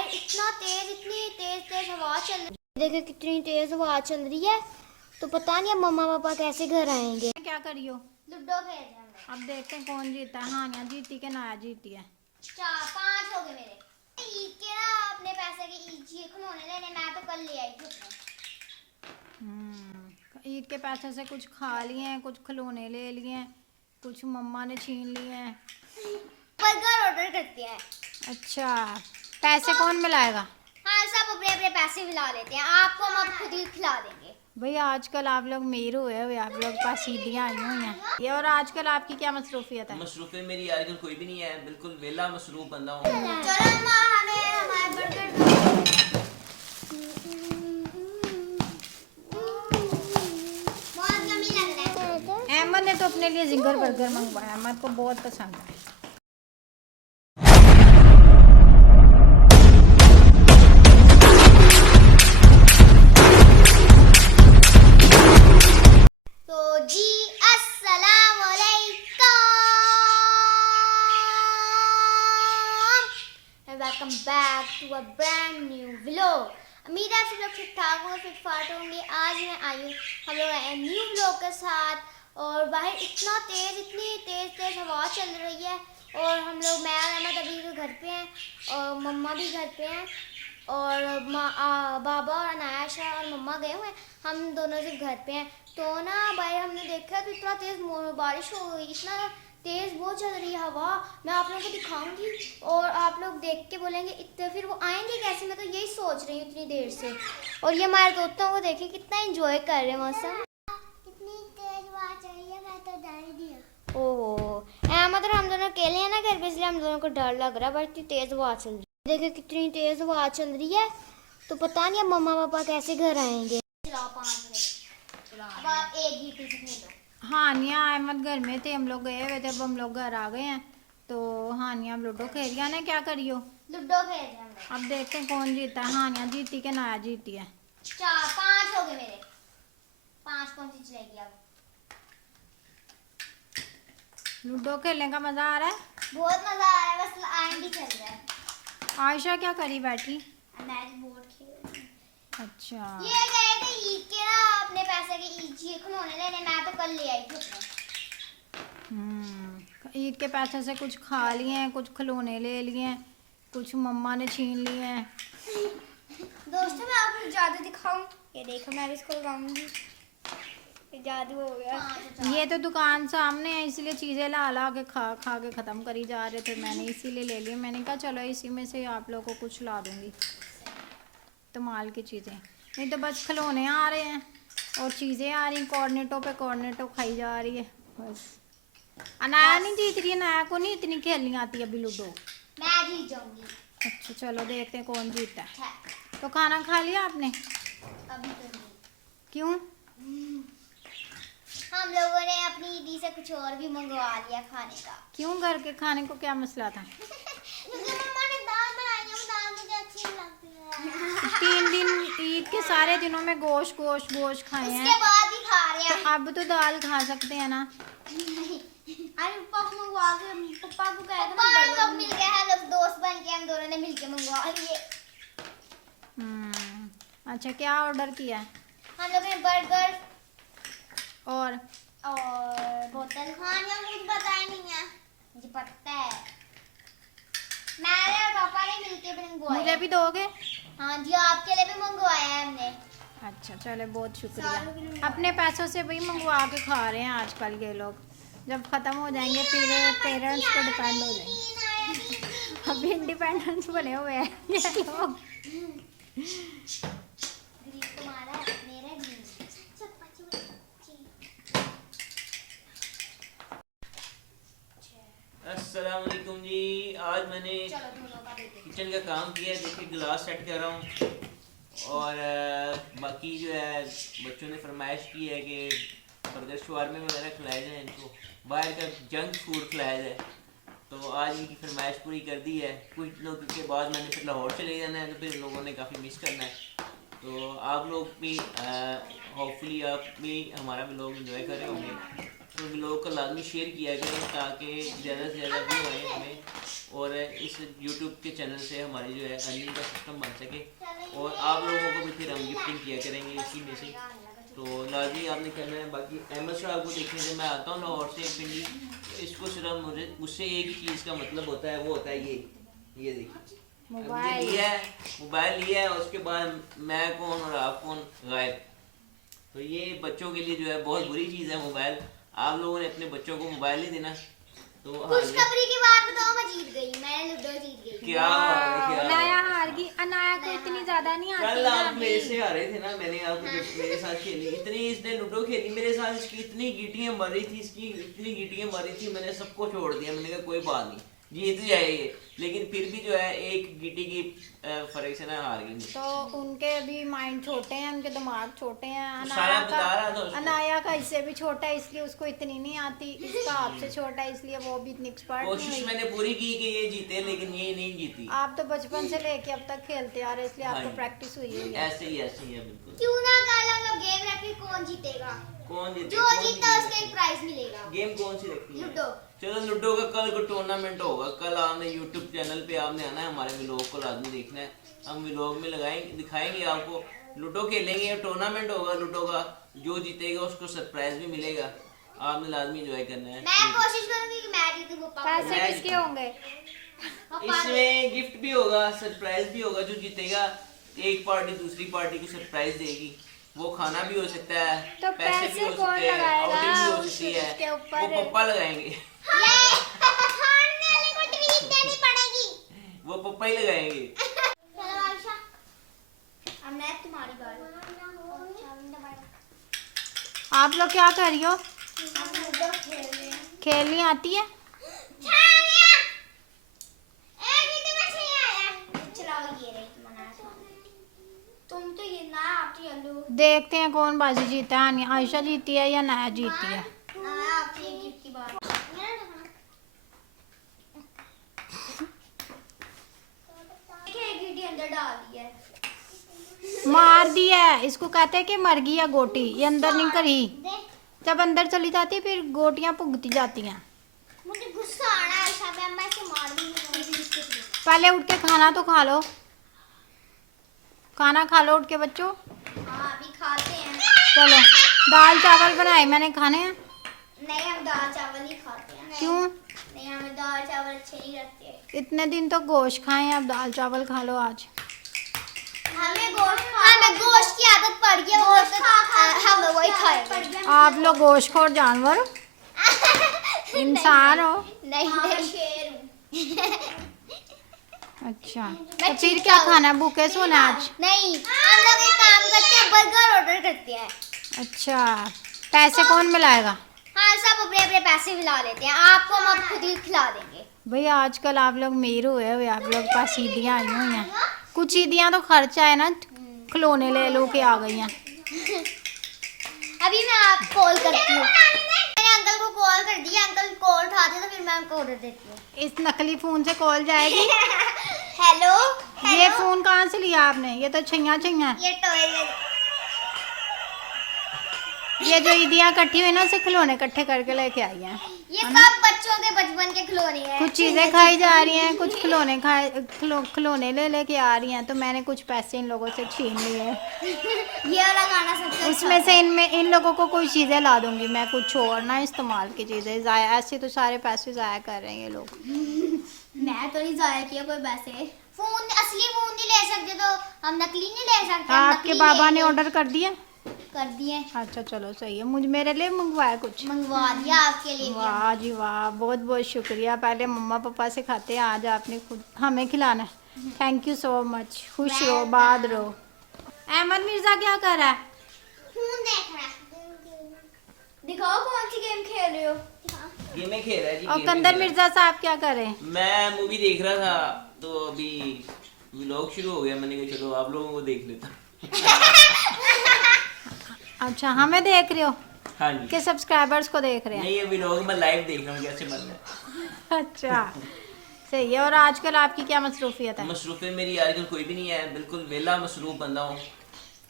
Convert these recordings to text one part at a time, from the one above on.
भाई इतना तेज, इतनी तेज तेज हवा चल रही है। देखिए कितनी तेज हवा चल रही है। तो पता नहीं अब मम्मा पापा कैसे घर आएंगे। क्या करियो? लूडो खेल रहे हैं। अब देखते हैं कौन जीता है। हानिया जीती के नाया जीती है। 4-5 हो गए मेरे। ईद के ना अपने पैसे के ईद खिलौने लेने, मैं तो कल ले आई थी अपने। ईद के पैसे से कुछ खा लिए हैं, कुछ खिलौने ले लिए हैं, कुछ मम्मा ने छीन लिए हैं। बर्गर ऑर्डर करते हैं। अच्छा, पैसे कौन मिलाएगा? हाँ, सब अपने अपने पैसे मिला लेते हैं। आपको हम अब खुद ही खिला देंगे। भाई आजकल आप लोग अमीर हुए हुए, आप लोग पास सीढ़ियाँ आई हुई हैं। ये और आजकल आपकी क्या मसरूफियत है? मसरूफियत मेरी आजकल कोई भी नहीं है, बिल्कुल वेला मसरूफ बंदा हूँ। चलो अम्मा, हमें हमारा बर्गर दो। बहुत यम्मी लग रहा है। अहमद ने तो अपने लिए जिंगर बर्गर मंगवाया, अहमद को बहुत पसंद है। तो जी अस्सलाम वालेकुम, welcome back to a brand new vlog. उम्मीद है आप सब लोग ठीक ठाक होंगे, फिट फाट होंगे। आज मैं आई हूँ, हम लोग आए न्यू व्लॉग के साथ। और बाहर इतना तेज, इतनी तेज तेज हवा चल रही है। और हम लोग, मैं और अहमद अभी तो घर पे हैं और मम्मा भी घर पे हैं। और बाबा और अनायाशा और मम्मा गए हुए हैं, हम दोनों सिर्फ घर पे हैं। तो ना भाई हमने देखा तो इतना तेज बारिश हो गई, इतना तेज बहुत चल रही है हवा। मैं आप लोगों को दिखाऊंगी और आप लोग देख के बोलेंगे इतने, फिर वो आएंगे कैसे। मैं तो यही सोच रही हूँ इतनी देर से। और ये हमारे दोस्तों को देखे कितना एंजॉय कर रहे हैं मौसम। कितनी तेज हवा चल रही है, मैं तो डर गई। ओह अहमद और हम दोनों अकेले हैं ना घर पे, इसलिए हम दोनों को डर लग रहा है। बट इतनी तेज हवा चल रही है, देखिए कितनी तेज हवा चल रही है। तो पता नहीं अब मम्मा पापा कैसे घर आएंगे। अब आप एक ही पीछे खेलो। हानिया अहमद घर में थे, हम लोग गए हुए थे, अब हम लोग घर आ गए हैं। तो हानिया लूडो खेल रही है ना, क्या करियो? लूडो खेल रहे हैं। अब देखते हैं कौन जीता है। हानिया जीती के नाया जीती है। 4-5 हो गए मेरे। 5 कौन सी चलेगी अब? लूडो खेलने का मजा आ रहा है। बहुत मजा आ रहा है, बस आएंगे चल रहा है। आयशा क्या करी बैठी? मैच बोर्ड खेल रही हूँ। अच्छा, ये गए थे ईद के ना अपने पैसे के ईद खिलौने लेने, मैं तो कल ले आई थी अपने। ईद के पैसे से कुछ खा लिए हैं, कुछ खिलौने ले लिए हैं, कुछ मम्मा ने छीन लिए हैं। दोस्तों मैं आपको जादू दिखाऊं, ये देखो मैं इसको लगाऊंगी, ये जादू हो गया। ये तो दुकान सामने है, इसलिए चीज़ें ला ला के खा खा के ख़त्म करी जा रहे थे। मैंने इसीलिए ले ली। मैंने कहा चलो इसी में से आप लोगों को कुछ ला दूंगी, इस्तेमाल की चीज़ें। नहीं तो बस खिलौने आ रहे हैं और चीज़ें आ रही, कॉर्नेटो पे कॉर्नेटो खाई जा रही है बस। अनाया नहीं जीत रही है, अनाया को नहीं इतनी खेलनी आती अभी लूडो। मैं जीत जाऊंगी। अच्छा चलो देखते हैं कौन जीतता है। है। तो खाना खा लिया आपने? अभी तो नहीं। क्यों? हम लोगों ने अपनी ईदी से कुछ और भी मंगवा लिया खाने का। क्यों, घर के खाने को क्या मसला था? क्योंकि मम्मा ने दाल बनाई है, वो दाल मुझे अच्छी नहीं लगती है। 3 दिन ईद के सारे दिनों में गोश्त गोश्त गोश्त खाए हैं, उसके बाद ही खा रहे तो हैं। अब तो दाल खा सकते हैं ना। अरे पप्पा को मंगवा के, पप्पा को कह दो, हम लोग मिल गए हैं, लोग दोस्त बन के हम दोनों ने मिलके मंगवा लिए। अच्छा क्या ऑर्डर किया है? हम लोग ने बर्गर और बोतल खाने, मुझे पता ही नहीं है। मुझे पता है, मैंने और पापा ने मिलके मंगवाया। मुझे भी दोगे? हाँ जी, आपके लिए भी मंगवाया है हमने। अच्छा चले, बहुत शुक्रिया। अपने पैसों से वही मंगवा के खा रहे हैं आजकल के लोग। जब ख़त्म हो जाएंगे फिर पेरेंट्स पे डिपेंड हो जाएंगे। अभी इंडिपेंडेंस बने हुए हैं ये लोग। अस्सलाम वालेकुम जी। आज मैंने किचन का काम किया है, देखिए गिलास सेट कर रहा हूँ। और बाकी जो है बच्चों ने फरमाइश की है कि बर्गर शवारमे वगैरह खिलाए जाए, इनको बाहर का जंक फूड खिलाया जाए। तो आज इनकी फरमाइश पूरी कर दी है। कुछ लोग के बाद मैंने फिर लाहौर चले जाना है, तो फिर लोगों ने काफ़ी मिस करना है। तो आप लोग भी होपफुली आप भी हमारा भी लोग इन्जॉय कर रहे होंगे। तो व्लॉग को लाजमी शेयर किया करें ताकि ज़्यादा से ज़्यादा व्यू आए हमें, और इस यूट्यूब के चैनल से हमारी जो है अर्निंग का सिस्टम बन सके, और आप लोगों को भी फिर हम गिफ्टिंग किया करेंगे इसी में से। तो लाजमी आपने करना है। बाकी अहमद साहब को देखने से मैं आता हूँ लाहौर से पिंडी, तो इसको सिर्फ मुझसे एक चीज़ का मतलब होता है, वो होता है ये देखिए मोबाइल लिया है, उसके बाद मैं कौन और आप कौन गायब। तो ये बच्चों के लिए जो है बहुत बुरी चीज़ है मोबाइल। आप लोगों ने अपने बच्चों को मोबाइल नहीं देना। तो खुशखबरी की बात बताओ, मैं जीत गई, मैं लूडो जीत गई। क्या अनाया हार गई। अनाया को इतनी ज्यादा नहीं आती कल ना आप अभी। मेरे से हारे थे ना, मैंने आपको मेरे साथ खेली, इतनी इसने लूडो खेली मेरे साथ, इसकी इतनी गीटियां मारी थी, इसकी इतनी गीटियां मारी थी, मैंने सबको छोड़ दिया। मैंने कहा कोई बात नहीं, जीत जाएगी, लेकिन फिर भी जो है एक गीटी की फर्क से ना हार गई। तो उनके भी माइंड छोटे हैं, उनके दिमाग छोटे हैं। सारा बता रहा था उसको। अनाया का इससे भी छोटा है, इसलिए उसको इतनी नहीं आती। इसका आपसे छोटा है, इसलिए वो भी इतनी एक्सपर्ट नहीं कोशिश हुई। मैंने पूरी की कि ये जीते, लेकिन ये नहीं जीती। आप तो बचपन से लेके अब तक खेलते आ रहे, इसलिए हाँ आपको जी। प्रैक्टिस हुई है। ऐसे ही है बिल्कुल। क्यों ना कल हम लोग गेम रखें, कौन जीतेगा? कौन जीते? जो जीता उसको एक प्राइज मिलेगा। गेम कौन सी रखती है? लूडो। चलो लूडो का कल को टूर्नामेंट होगा। कल आपने यूट्यूब चैनल पे आपने आना है, हमारे व्लॉग को लाजमी देखना है। हम व्लॉग में लगाएंगे, दिखाएंगे आपको, लूडो खेलेंगे, टूर्नामेंट होगा लूडो का, जो जीतेगा उसको सरप्राइज भी मिलेगा। आपने लाजमी एंजॉय करना है। मैं कोशिश करूंगी कि मैं जीतूं। पैसे किसके होंगे? इसमें गिफ्ट भी होगा, सरप्राइज भी होगा। जो जीतेगा एक पार्टी दूसरी पार्टी को सरप्राइज देगी, वो खाना भी हो सकता है, तो पैसे भी हो कौन सकते हैं, लगाएगा आउटिंग भी हो सकती उसके है, ऊपर? वो पप्पा लगाएंगे। हारने वाले को ट्रीट देनी पड़ेगी। वो पप्पा ही लगाएंगे। चलो आयशा, अब मैं तुम्हारी बारी। आप लोग क्या कर रही हो? हम लूडो खेल रहे हैं। खेलनी आती है? तुम तो ये ना आपकी आलू देखते हैं कौन बाजी जीता है। आयशा जीती है या नया जीती है? ना आपकी गिफ्ट की बात। एक गिट्टी अंदर डाल दी है। मार दिया है इसको, कहते हैं कि मर गई है गोटी, ये अंदर नहीं करी। जब अंदर चली जाती है फिर गोटियां भुगती जाती हैं। मुझे गुस्सा आ रहा है आयशा पे, मैं इसे मार दूंगी। पहले उठ के खाना तो खा लो, खाना खा लो उठ के बच्चों। हाँ अभी खाते हैं। चलो दाल चावल बनाए मैंने, खाने हैं? नहीं हम दाल चावल ही खाते हैं। क्यों? नहीं हमें दाल चावल अच्छे नहीं लगते। इतने दिन तो गोश्त खाए हैं, अब दाल चावल खा लो आज। हमें गोश्त की आदत पड़ गई है, वो हम वही खाएंगे। आप लोग गोश्तखोर जानवर हो? इंसान हो? नहीं मैं शेर हूँ। अच्छा तो फिर क्या खाना है? भूखे सोना आज? नहीं हम लोग एक काम करते हैं, बर्गर ऑर्डर करते हैं। अच्छा पैसे कौन मिलाएगा? हाँ सब अपने अपने पैसे मिला लेते हैं, आपको हम अब खुद ही खिला देंगे। भैया आजकल आप लोग अमीर हुए हुए, आप लोग पास ईदियाँ आई हुई हैं। कुछ ईदियाँ तो खर्चा है ना, खिलौने ले लो के आ गई हैं। अभी मैं आप कॉल करती हूँ। मैंने अंकल को कॉल कर दिया, अंकल कॉल उठाते तो फिर मैं उनको ऑर्डर देती हूँ। इस नकली फोन से कॉल जाएगी? हेलो ये फोन कहाँ से लिया आपने? ये तो छैया छैया। ये टॉय ये जो ईदियाँ इकट्ठी हुई ना, उसे खिलौने इकट्ठे करके लेके आई हैं। ये सब बच्चों के बचपन के खिलौने हैं। कुछ चीजें खाई जा रही हैं, कुछ खिलौने खिलौने ले लेके आ रही हैं, तो मैंने कुछ पैसे इन लोगों से छीन लिए। ये वाला गाना सबसे अच्छा उसमें से इन लोगों को कोई चीजें ला दूंगी मैं, कुछ और ना इस्तेमाल की चीजें। जाया ऐसे तो सारे पैसे जाया कर रहे हैं ये लोग। मैं तो नहीं जाया किया कोई पैसे। फोन असली फोन नहीं ले सकते तो हम नकली नहीं ले सकते। हम आपके नकली बाबा ने लेंगे। ऑर्डर कर दिया? कर दिए, अच्छा चलो सही है। मुझे मेरे लिए मंगवाया कुछ? मंगवा दिया आपके लिए भी। वाह जी वाह, बहुत बहुत शुक्रिया। पहले मम्मा पापा से खाते हैं, आज आपने खुद हमें खिलाना है। Thank you so much. खुश रहो, बाद रहो। अहमद मिर्जा क्या कर रहा है? फोन देख रहा है। दिखाओ कौन सी गेम खेल रहे हो। गेमें खेल रहा है जी। और गेमें कंदर खेल रहा मिर्जा साहब क्या कर रहे हैं? है। मैं मूवी देख रहा था, तो अभी व्लॉग शुरू हो गया, मैंने कहा चलो आप लोगों को देख लेता हूं। अच्छा हमें देख रहे हो हाँ जी। कि सब्सक्राइबर्स को देख रहे हैं? नहीं ये व्लॉग मैं लाइव देख रहा हूँ कैसे बन रहा है। अच्छा सही है। और आजकल आपकी क्या मसरूफियत है? मसरूफे मेरी आजकल कोई भी नहीं है, बिल्कुल वेला मसरूफ बंदा हूँ।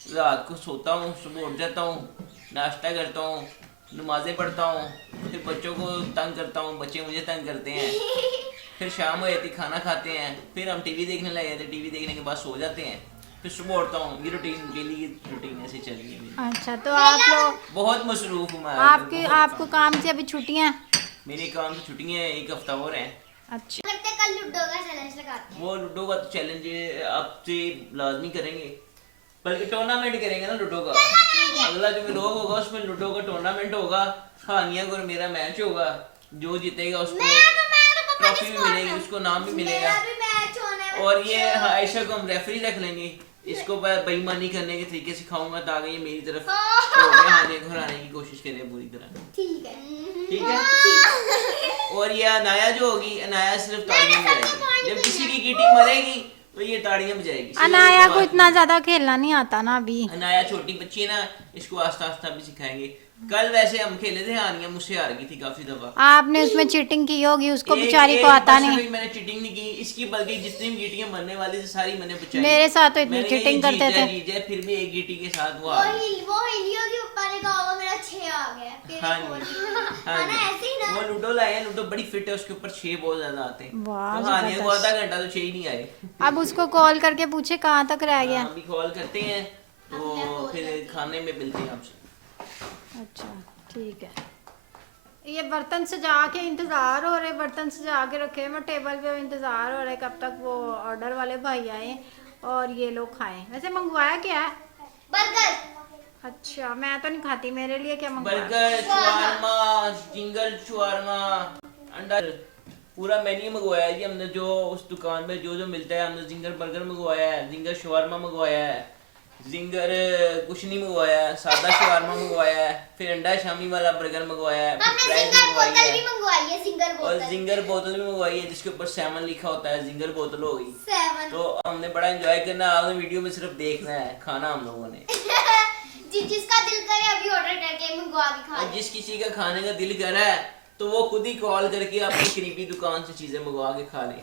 रात को सोता हूँ, सुबह उठ जाता हूँ, नाश्ता करता हूँ, नमाजें पढ़ता हूँ, फिर बच्चों को तंग करता हूँ, बच्चे मुझे तंग करते हैं, फिर शाम हो जाती खाना खाते हैं, फिर हम टीवी देखने लग जाते हैं, टीवी देखने के बाद सो जाते हैं, फिर सुबह उठता हूँ। ये रूटीन डेली की रूटीन ऐसे चल रही है मेरी। अच्छा, तो आप लोग बहुत मसरूफ हूँ मैं आपकी बहुत आपको काम से अभी छुट्टियां? मेरे काम से छुट्टियां हैं, 1 हफ्ता और है। अच्छा, करते कल लूडो का चैलेंज लगाते हैं। वो लूडो का तो चैलेंज आपसे लाजमी करेंगे, बल्कि टूर्नामेंट करेंगे ना लूडो का। अगला जो व्लॉग होगा उसमें लूडो का टूर्नामेंट होगा, हानिया और मेरा मैच होगा, जो जीतेगा उसको ट्रॉफी भी मिलेगी, उसको नाम भी मिलेगा। मेरा भी मैच होने वाला और ये आयशा को हम रेफरी रख लेंगे, इसको बेईमानी करने के तरीके सिखाऊंगा ताकि ये मेरी तरफ हानिया को हराने की कोशिश करे पूरी तरह। ठीक है। ठीक है। और ये अनाया जो होगी, अनाया सिर्फ ताड़ियां बजाएगी। जब किसी की गिटी मरेगी तो ये ताड़ियां बजाएगी। अनाया को इतना ज्यादा खेलना नहीं आता ना अभी। अनाया छोटी बच्ची है ना, इसको आस्ता आस्ता भी सिखाएंगे। कल वैसे हम खेले थे, हानिया मुझसे हार गई थी काफी दफा। आपने उसमें चीटिंग की होगी, उसको एक- बेचारी एक को आता बस नहीं। भी मैंने चीटिंग नहीं की, इसकी बल्कि जितनी भी गिटियां मरने वाली थी सारी मैंने बचाई। मेरे साथ तो इतनी मैंने कहा, ये चीटिंग करते जीत जाए, थे। जीत जाए, फिर भी एक गिटी के साथ वो वो आ गई। हिली होगी, पप्पा ने कहा होगा मेरा 6 आ गया। फिर हाँ एक और जी, जीती। हाँ है ना, जी। ऐसे ही ना। वो लूडो लाए हैं, लूडो बड़ी फिट है, उसके ऊपर 6 बहुत ज्यादा आते हैं। वाह, तो हानिया को जबरदस्त। आधा घंटा तो 6 ही नहीं आए। अब उसको कॉल करके पूछे कहाँ तक रह गया। अभी कॉल करते हैं अपना तो call फिर करते खाने में मिलते हैं आपसे। अच्छा, ठीक है। ये बर्तन सजा के इंतज़ार हो रहे, बर्तन सजा के रखे मैं टेबल पे, इंतज़ार हो रहा है कब तक वो ऑर्डर वाले भाई आए और ये लोग खाएं। वैसे मंगवाया क्या है? बर्गर। अच्छा, मैं तो नहीं खाती, मेरे लिए क्या मंगवाया? बर्गर, शवारमा, जिंगर शवारमा, अंडा, पूरा मेन्यू मंगवाया है जी हमने। जो उस दुकान में जो जो मिलता है, हमने जिंगर बर्गर मंगवाया है, जिंगर शवारमा मंगवाया है, जिंगर कुछ नहीं मंगवाया है, सादा शवारमा मंगवाया है, फिर अंडा शामी वाला बर्गर मंगवाया है, फिर हमने फ्राइज सिंगर मंगवाई बोतल भी है, मंगवाई है, सिंगर और बोतल। जिंगर बोतल भी मंगवाई है जिसके ऊपर 7 लिखा होता है, जिंगर बोतल हो गई। 7। तो हमने बड़ा एंजॉय करना, आपने वीडियो में सिर्फ देखना है, खाना हम लोगों ने। जिसका दिल करे अभी ऑर्डर करके मंगवा के खा और ले। जिस किसी का खाने का दिल कर रहा है तो वो खुद ही कॉल करके अपनी करीबी दुकान से चीजें मंगवा के खा ले।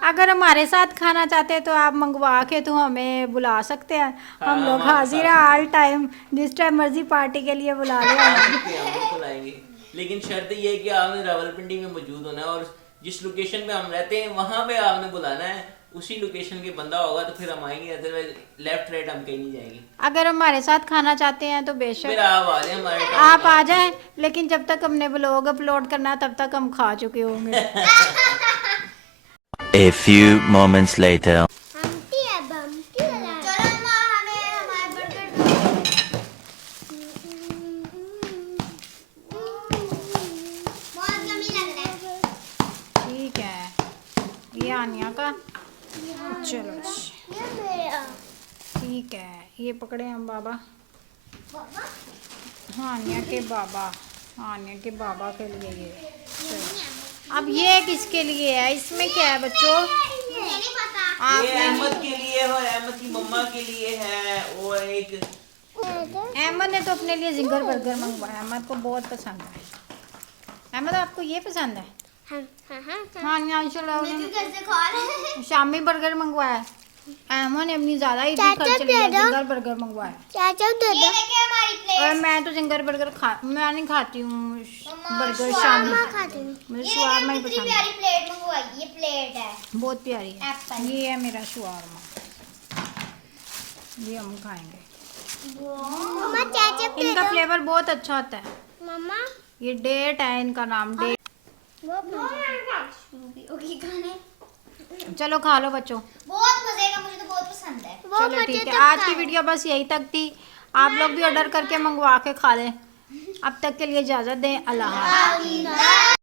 अगर हमारे साथ खाना चाहते हैं तो आप मंगवा के तो हमें बुला सकते हैं। हाँ, हम लोग हमारे हाजिर हैं साथ। ऑल टाइम, जिस टाइम मर्जी पार्टी के लिए बुला लें हमें। हम बिल्कुल आएंगे, लेकिन शर्त ये है कि आपने रावलपिंडी में मौजूद होना है और जिस लोकेशन पे हम रहते हैं वहाँ पे आपने बुलाना है। उसी लोकेशन के बंदा होगा तो फिर हम आएंगे, अदरवाइज लेफ्ट राइट हम कहीं नहीं जाएंगे। अगर हमारे साथ खाना चाहते हैं तो फिर बेशक आप आ जाए हमारे टाउन आप में। आ जाएं, लेकिन जब तक हमने ब्लॉग अपलोड करना है तब तक हम खा चुके होंगे। A few moments later. हमटी है बमटी वाला। चलो अम्मा, हमें हमारे बर्गर दो। बहुत यम्मी लग रहा है। ठीक है, ये आनिया का। चलो जी, ये मेरा। ठीक है, ये पकड़े हम बाबा। पापा, हानिया के बाबा, हानिया के बाबा के लिए ये। चलो। अब ये किसके लिए है? इसमें क्या है बच्चों? मुझे नहीं पता। आप ये अहमद के लिए है और अहमद की मम्मा के लिए है। और एक अहमद ने तो अपने लिए जिंगर बर्गर मंगवाया, अहमद को बहुत पसंद है। अहमद, आपको ये पसंद है? हाँ, यहाँ चलो मैं क्यों कैसे खा रहे हैं? शामी बर्गर मंगवाया है। अहमद ने अपनी ज्यादा ही खर्च लिया, जिंगर बर्गर मंगवाया। चाचा दे दो। ये देखिए हमारी और प्लेट। मैं तो जिंगर बर्गर मैं नहीं खाती हूँ बर्गर शामी। शवारमा खाती हूँ। मुझे ये शवारमा ही देखिए कितनी पसंद है, प्यारी प्लेट मंगवाई। ये प्लेट है। बहुत प्यारी है। एप्पल। ये है मेरा शवारमा, ये हम खाएंगे। मम्मा चाचा इनका फ्लेवर बहुत अच्छा होता है। मम्मा ये डेट है, इनका नाम डेट। ओके खाने। चलो खा लो बच्चों। बहुत मजे का, मुझे तो बहुत पसंद है। चलो ठीक है, आज की वीडियो बस यही तक थी। आप लोग भी ऑर्डर करके मंगवा के खा लें। अब तक के लिए इजाज़त दें। अल्लाह हाफ़िज़।